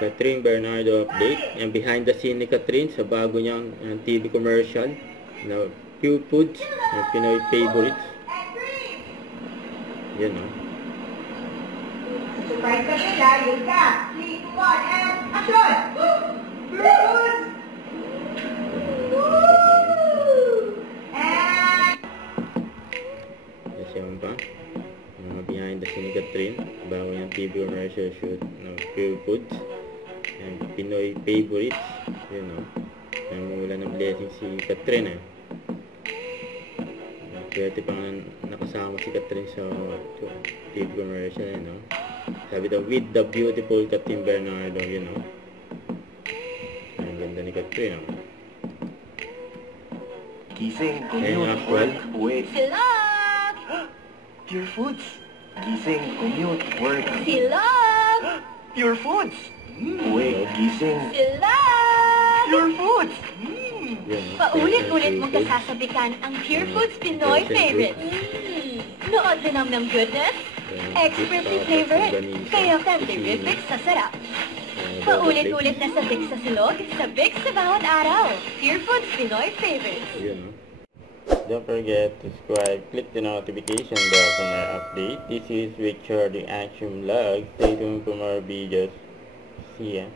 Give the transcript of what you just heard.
Catherine Bernardo update. Yung behind the scene ni Catherine sa bago niyang TV commercial na Pure Foods, yung Pinoy favorites. Yan o. Surprise ka nila, yun ka. 3, 2, 1, and action! Good! Yes, yun pa. Mga behind the scene ni Catherine. Bago niyang TV commercial shoot ng Pure Foods. Yung Pinoy favorites. Yun o. Namula ng blessing si Catherine eh. Swerte pang nakasama si Catherine sa TV commercial, you know. Sabi daw, with the beautiful Catherine Bernardo, you know. Ang ganda ni Catherine, no? Gising, commute, work, wait. Silog! Pure Foods. Gising, commute, work. Silog! Pure Foods. Wait, gising. Silog! Pure Foods. Paulit-ulit mong kasasabikan ang Pure Foods Pinoy favorites. Nood din ng goodness, expertly flavored, kaya family Vicks sa sarap. Paulit-ulit na sabik sa silog, sabik sa bawat araw. Pure Foods Pinoy favorites. Don't forget to subscribe, click the notification bell for more update. This is Victor the Action Vlog. Stay tuned for more videos. See ya.